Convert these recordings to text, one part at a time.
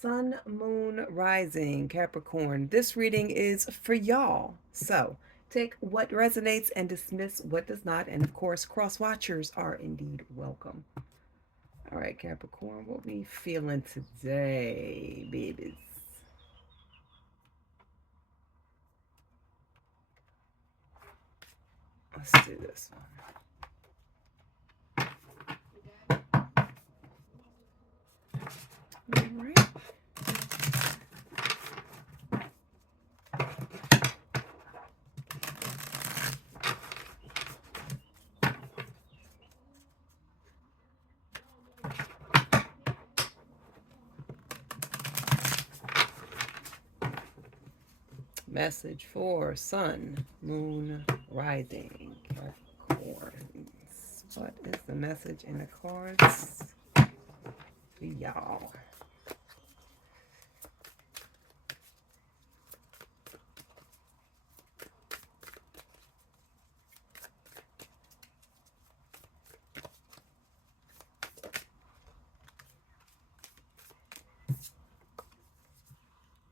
Sun, Moon, Rising, Capricorn. This reading is for y'all. So take what resonates and dismiss what does not. And of course, cross watchers are indeed welcome. All right, Capricorn, what we feeling today, babies? Let's do this one. All right. Message for Sun, Moon, Rising, Capricorns. What is the message in the cards for y'all?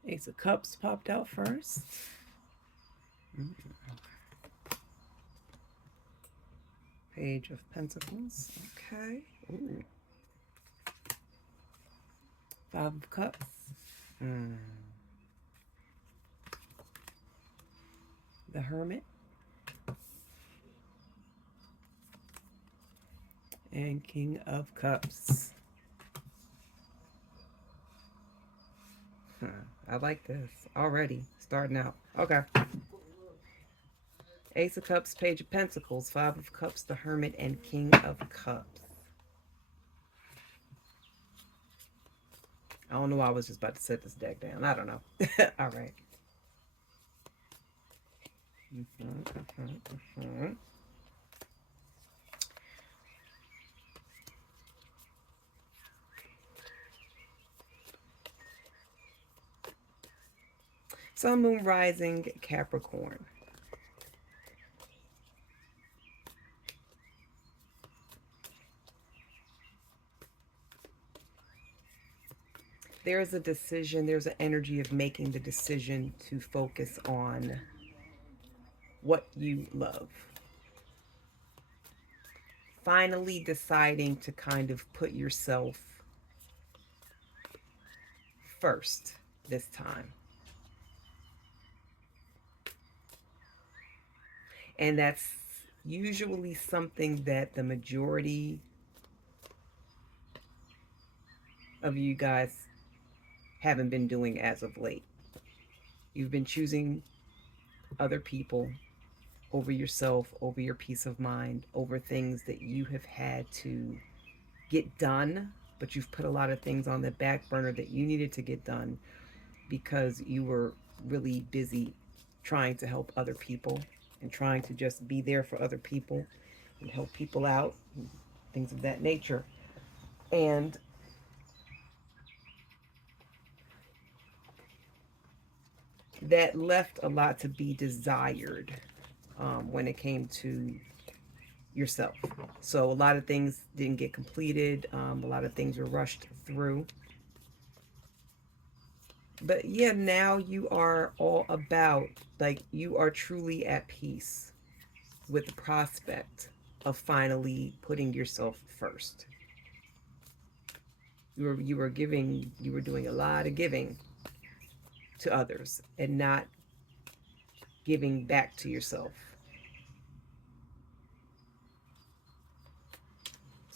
Ace of Cups popped out first. Page of Pentacles. Okay. Ooh. Five of Cups. The Hermit. And King of Cups. I like this already. Starting out. Okay. Ace of Cups, Page of Pentacles, Five of Cups, the Hermit, and King of Cups. I don't know why I was just about to set this deck down. I don't know. All right. Sun, Moon, Rising, Capricorn. There's a decision, there's an energy of making the decision to focus on what you love. Finally deciding to kind of put yourself first this time. And that's usually something that the majority of you guys haven't been doing as of late. You've been choosing other people over yourself, over your peace of mind, over things that you have had to get done, but you've put a lot of things on the back burner that you needed to get done because you were really busy trying to help other people and trying to just be there for other people and help people out, and things of that nature. And that left a lot to be desired when it came to yourself. So a lot of things didn't get completed. A lot of things were rushed through. But yeah, now you are all about, like, you are truly at peace with the prospect of finally putting yourself first. You were giving, you were doing a lot of giving to others and not giving back to yourself.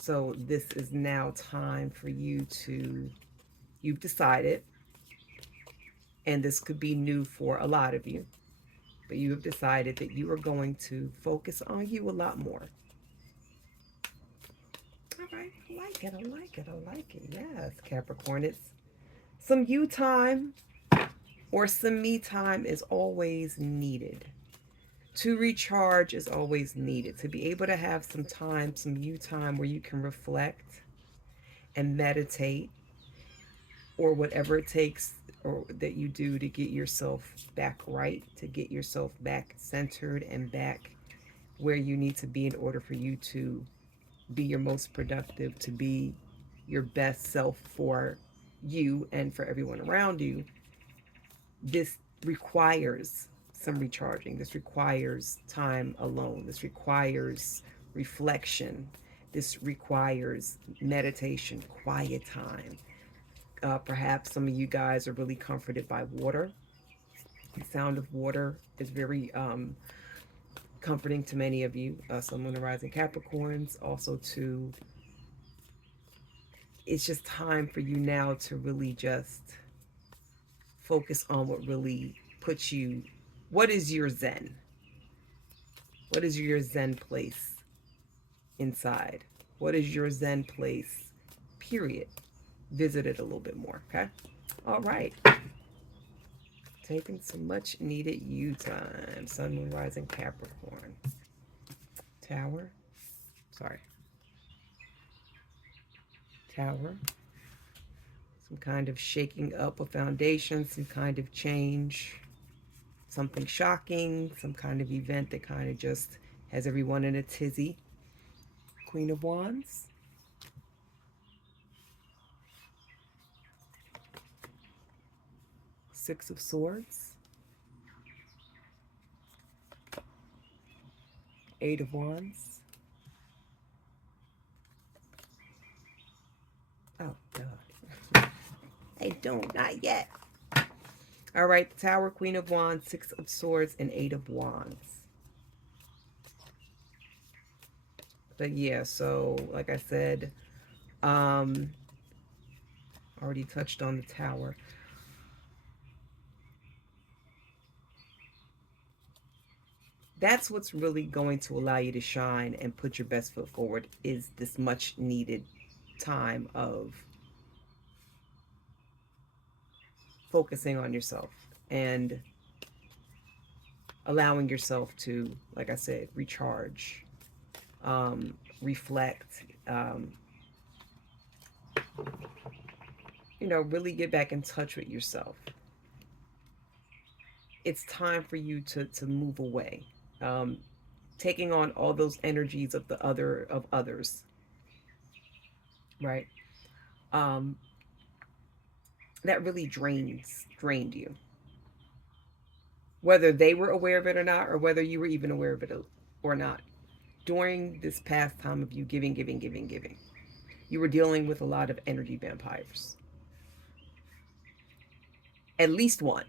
So this is now time for you to, you've decided, and this could be new for a lot of you, but you have decided that you are going to focus on you a lot more. All right, I like it, I like it, I like it. Yes, Capricorn, it's some you time or some me time is always needed. To recharge is always needed. To be able to have some time, some you time where you can reflect and meditate or whatever it takes or that you do to get yourself back right, to get yourself back centered and back where you need to be in order for you to be your most productive, to be your best self for you and for everyone around you, this requires some recharging. This requires time alone. This requires reflection. This requires meditation, quiet time. Perhaps some of you guys are really comforted by water. The sound of water is very comforting to many of you. Some moon and rising Capricorns. Also, to it's just time for you now to really just focus on what really puts you. What is your Zen? What is your Zen place inside? What is your Zen place? Period. Visit it a little bit more. Okay. All right. Taking some much needed you time. Sun, Moon, Rising, Capricorn. Tower. Sorry. Tower. Some kind of shaking up a foundation, some kind of change, something shocking, some kind of event that kind of just has everyone in a tizzy. Queen of Wands. Six of Swords. Eight of Wands. Oh, God. I don't, not yet. All right, the Tower, Queen of Wands, Six of Swords, and Eight of Wands. But yeah, so like I said, already touched on the Tower. That's what's really going to allow you to shine and put your best foot forward, is this much needed time of focusing on yourself and allowing yourself to, like I said, recharge, reflect, really get back in touch with yourself. It's time for you to move away. Taking on all those energies of others, right? Um, that really drained you, whether they were aware of it or not, or whether you were even aware of it or not. During this past time of you giving, you were dealing with a lot of energy vampires. At least one.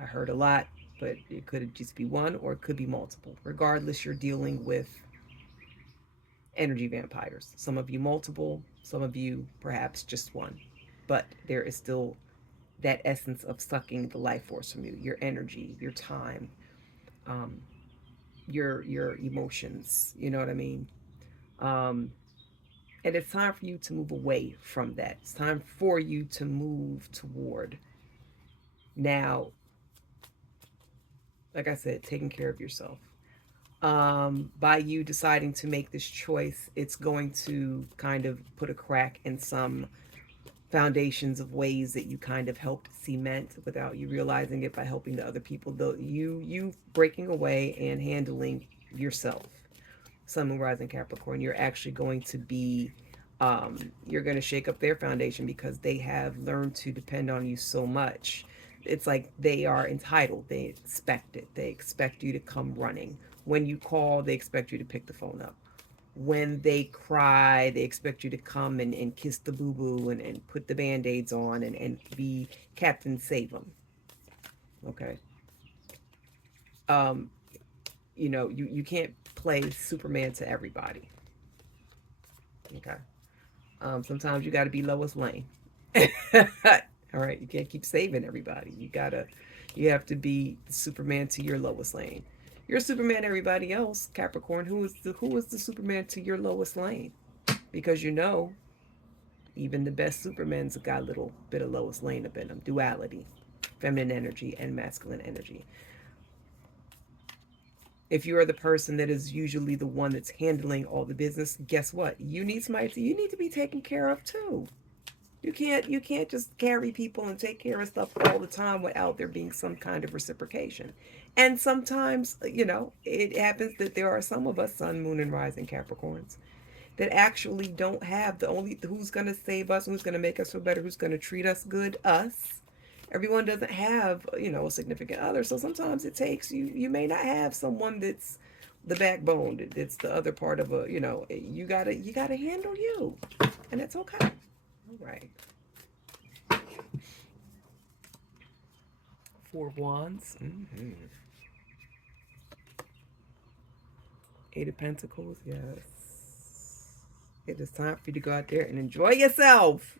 I heard a lot, but it could just be one or it could be multiple. Regardless, you're dealing with energy vampires. Some of you multiple, some of you perhaps just one. But there is still that essence of sucking the life force from you, your energy, your time, um, your emotions. You know what I mean? Um, and it's time for you to move away from that. It's time for you to move toward now, like I said, taking care of yourself. By you deciding to make this choice, it's going to kind of put a crack in some foundations of ways that you kind of helped cement without you realizing it, by helping the other people. Though you breaking away and handling yourself. Sun, Moon, Rising, Capricorn. You're actually going to be you're going to shake up their foundation because they have learned to depend on you so much. It's like they are entitled. They expect it. They expect you to come running. When you call, they expect you to pick the phone up. When they cry, they expect you to come and kiss the boo-boo and put the Band-Aids on and be Captain Save them. Okay. Um, you can't play Superman to everybody. Okay. Sometimes you got to be Lois Lane. All right, you can't keep saving everybody. You have to be Superman to your Lois Lane. You're Superman to everybody else, Capricorn. Who is the Superman to your Lois Lane? Because even the best Supermans have got a little bit of Lois Lane up in them. Duality, feminine energy and masculine energy. If you are the person that is usually the one that's handling all the business, guess what? You need to be taken care of too. You can't just carry people and take care of stuff all the time without there being some kind of reciprocation. And sometimes, it happens that there are some of us Sun, Moon, and Rising Capricorns that actually don't have the only who's going to save us, who's going to make us feel better, who's going to treat us good, us. Everyone doesn't have, a significant other. So sometimes it takes you may not have someone that's the backbone, it's the other part of you gotta handle you, and it's okay. All right. Four of Wands. Eight of Pentacles. Yes. It is time for you to go out there and enjoy yourself.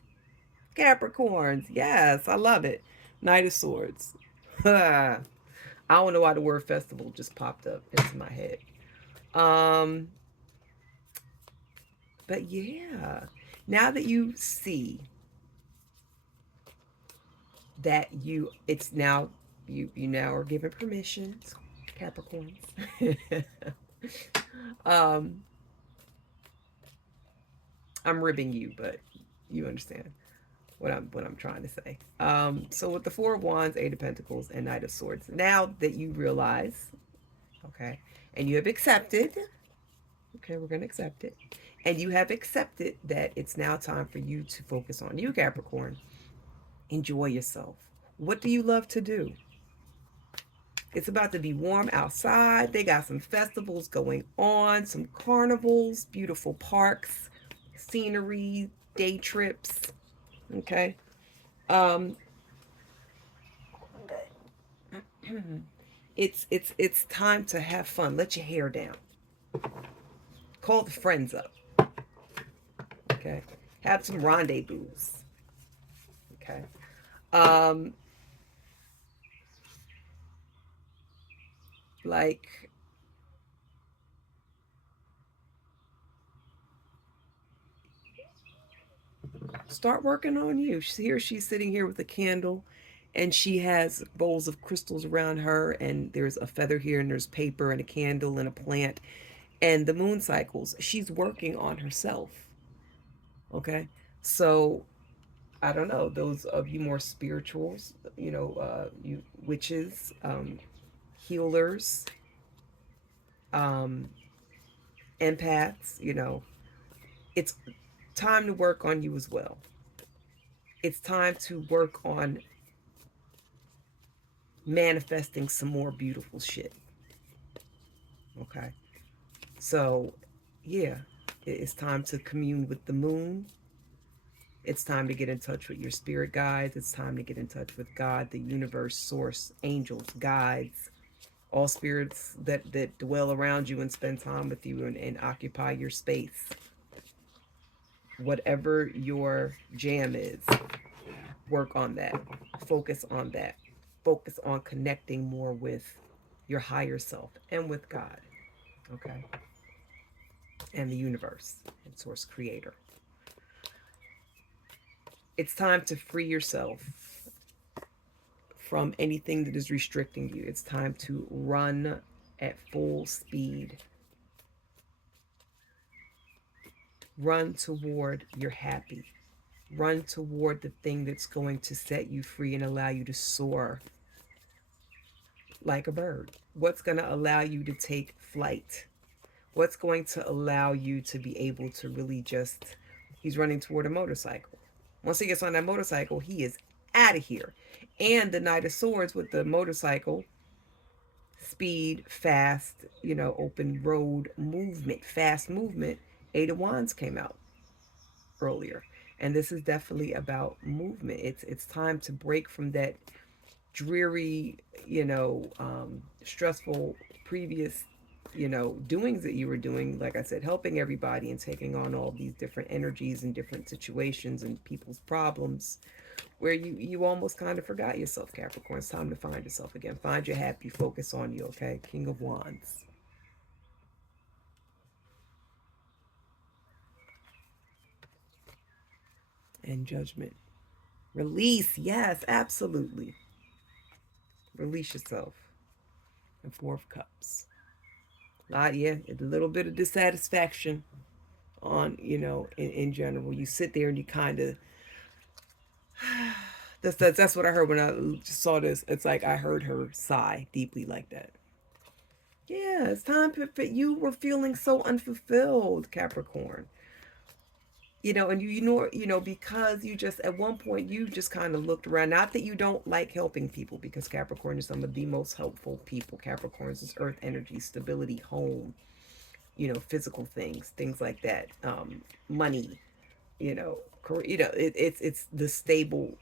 Capricorns. Yes, I love it. Knight of Swords. I don't know why the word festival just popped up into my head. Um, but yeah, now that you see that it's now you now are given permission, Capricorns. um, I'm ribbing you, but you understand what I'm trying to say. So with the Four of Wands, Eight of Pentacles, and Knight of Swords, now that you realize, okay, and you have accepted, okay, we're gonna accept it, and you have accepted that it's now time for you to focus on you, Capricorn. Enjoy yourself. What do you love to do? It's about to be warm outside. They got some festivals going on, some carnivals, beautiful parks, scenery, day trips. Okay. Um, it's time to have fun. Let your hair down. Call the friends up. Okay. Have some rendezvous. Okay. Um, like start working on you. She's sitting here with a candle, and she has bowls of crystals around her, and there's a feather here, and there's paper and a candle and a plant, and the moon cycles. She's working on herself. Okay, so I don't know, those of you more spirituals, you witches, healers, um, empaths. It's time to work on you as well. It's time to work on manifesting some more beautiful shit. Okay. So, yeah, it's time to commune with the moon. It's time to get in touch with your spirit guides. It's time to get in touch with God, the universe, source, angels, guides, all spirits that dwell around you and spend time with you and occupy your space. Whatever your jam is, work on that. Focus on that. Focus on connecting more with your higher self and with God. Okay. And the universe and source creator. It's time to free yourself from anything that is restricting you. It's time to run at full speed. Run toward your happy. Run toward the thing that's going to set you free and allow you to soar like a bird. What's going to allow you to take flight? What's going to allow you to be able to really just, he's running toward a motorcycle. Once he gets on that motorcycle, he is out of here. And the Knight of Swords with the motorcycle, speed, fast, open road movement, fast movement. Eight of Wands came out earlier. And this is definitely about movement. It's time to break from that dreary, stressful previous, doings that you were doing. Like I said, helping everybody and taking on all these different energies and different situations and people's problems, where you almost kind of forgot yourself, Capricorn. It's time to find yourself again. Find your happy. Focus on you. Okay, King of Wands. And Judgment. Release. Yes, absolutely. Release yourself. And Four of Cups. Yeah, a little bit of dissatisfaction on, in general. You sit there and you kind of, that's what I heard when I saw this. It's like I heard her sigh deeply like that. Yeah, it's time for you were feeling so unfulfilled, Capricorn. And because you just at one point you just kind of looked around. Not that you don't like helping people, because Capricorn is some of the most helpful people. Capricorns is earth energy, stability, home, physical things like that, money, it's the stable.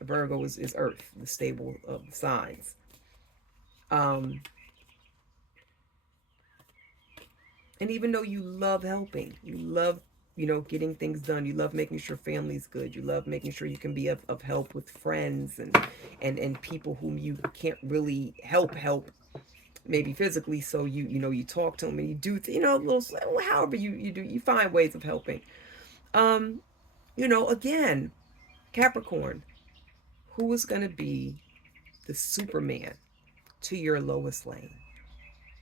Virgo is earth, the stable of the signs. Um, and even though you love helping, you love getting things done, you love making sure family's good, you love making sure you can be of help with friends and people whom you can't really help maybe physically, so you talk to them and you do little, however you do, you find ways of helping. um Again, Capricorn, who is going to be the Superman to your Lois Lane?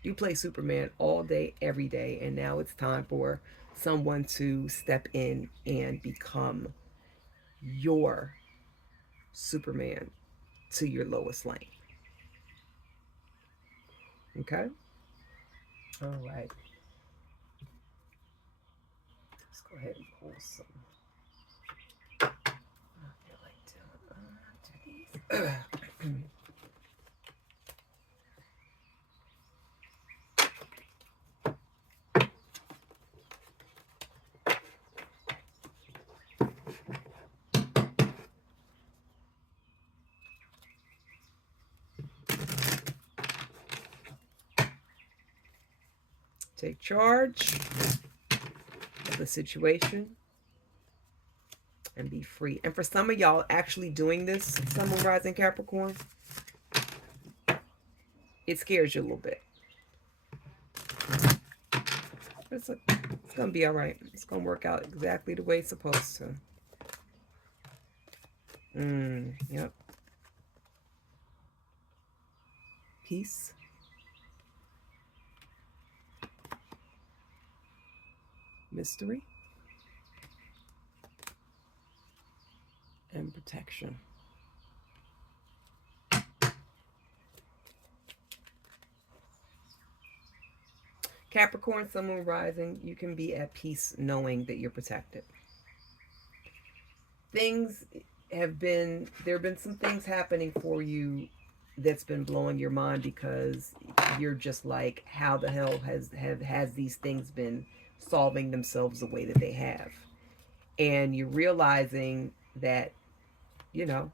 You play Superman all day, every day, and now it's time for someone to step in and become your Superman to your Lois Lane. Okay? All right. Let's go ahead and pull some. I feel like doing these. Take charge of the situation and be free. And for some of y'all actually doing this, Sun, Moon, Rising, Capricorn, it scares you a little bit. It's going to be all right. It's going to work out exactly the way it's supposed to. Yep. Peace. Mystery. And protection. Capricorn, Sun, Moon, Rising, you can be at peace knowing that you're protected. There have been some things happening for you that's been blowing your mind, because you're just like, how the hell has these things been solving themselves the way that they have? And you're realizing that, you know,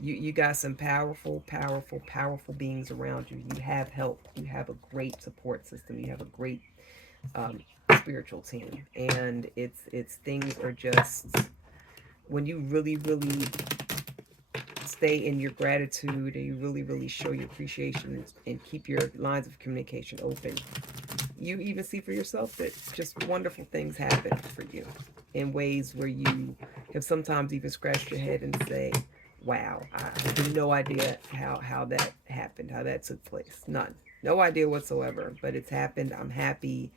you got some powerful beings around you. You have help. You have a great support system. You have a great um, spiritual team, and it's things are just, when you really stay in your gratitude, and you really show your appreciation, and keep your lines of communication open, you even see for yourself that just wonderful things happen for you in ways where you have sometimes even scratched your head and say, wow, I have no idea how that happened, how that took place. None. No idea whatsoever, but it's happened. I'm happy.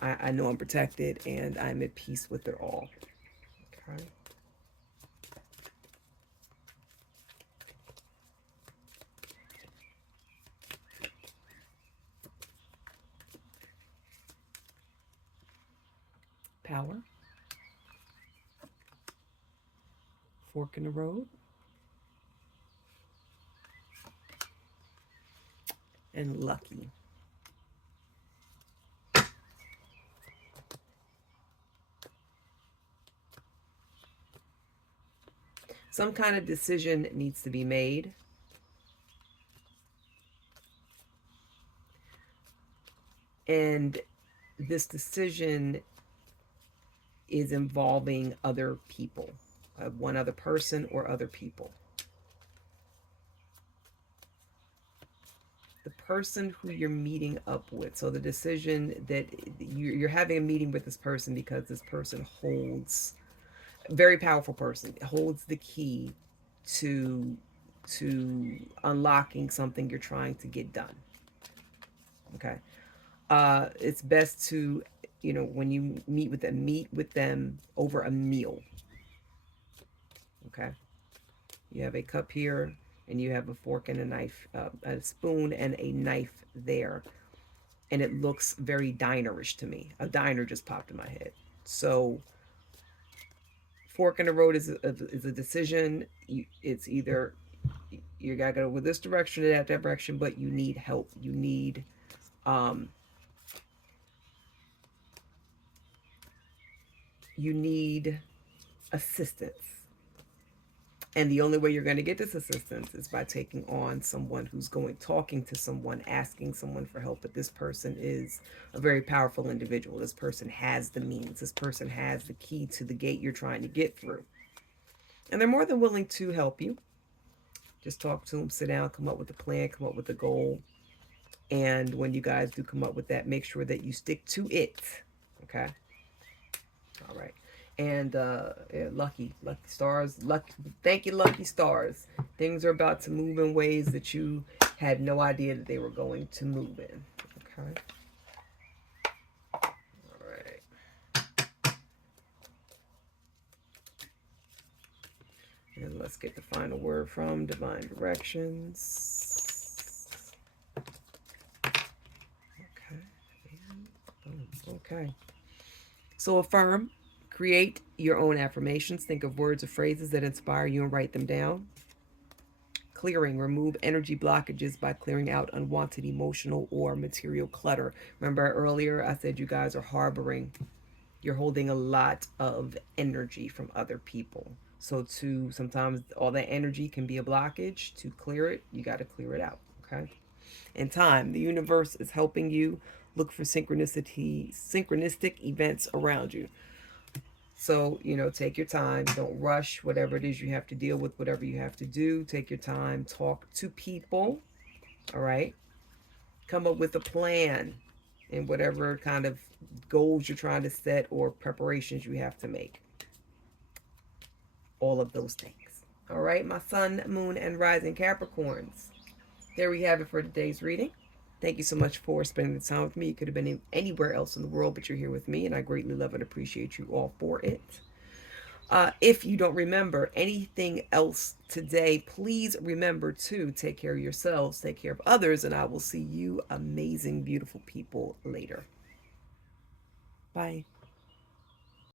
I know I'm protected, and I'm at peace with it all. Okay. Power. Fork in the road. And lucky. Some kind of decision needs to be made. And this decision is involving other people, one other person or other people. The person who you're meeting up with. So the decision that you're having a meeting with this person because this person holds, very powerful person, holds the key to unlocking something you're trying to get done. Okay. It's best to, when you meet with them over a meal. Okay. You have a cup here, and you have a fork and a knife, a spoon and a knife there. And it looks very dinerish to me. A diner just popped in my head. So fork in the road is a decision. It's either you gotta go with this direction or that direction, but you need help. Um, you need assistance. And the only way you're going to get this assistance is by taking on someone who's talking to someone, asking someone for help. But this person is a very powerful individual. This person has the means. This person has the key to the gate you're trying to get through. And they're more than willing to help you. Just talk to them, sit down, come up with a plan, come up with a goal. And when you guys do come up with that, make sure that you stick to it. Okay? All right. And yeah, lucky stars, lucky. Thank you, lucky stars. Things are about to move in ways that you had no idea that they were going to move in. Okay. All right. And let's get the final word from Divine Directions. Okay. Okay. So affirm. Create your own affirmations. Think of words or phrases that inspire you and write them down. Clearing. Remove energy blockages by clearing out unwanted emotional or material clutter. Remember earlier I said you guys are harboring, you're holding a lot of energy from other people. So to sometimes all that energy can be a blockage. To clear it, you got to clear it out. Okay. And time. The universe is helping you look for synchronistic events around you. So, take your time. Don't rush whatever it is you have to deal with, whatever you have to do. Take your time. Talk to people. All right. Come up with a plan and whatever kind of goals you're trying to set or preparations you have to make. All of those things. All right. My sun, moon, and rising Capricorns. There we have it for today's reading. Thank you so much for spending the time with me. You could have been anywhere else in the world, but you're here with me, and I greatly love and appreciate you all for it. If you don't remember anything else today, please remember to take care of yourselves, take care of others, and I will see you amazing, beautiful people later. Bye.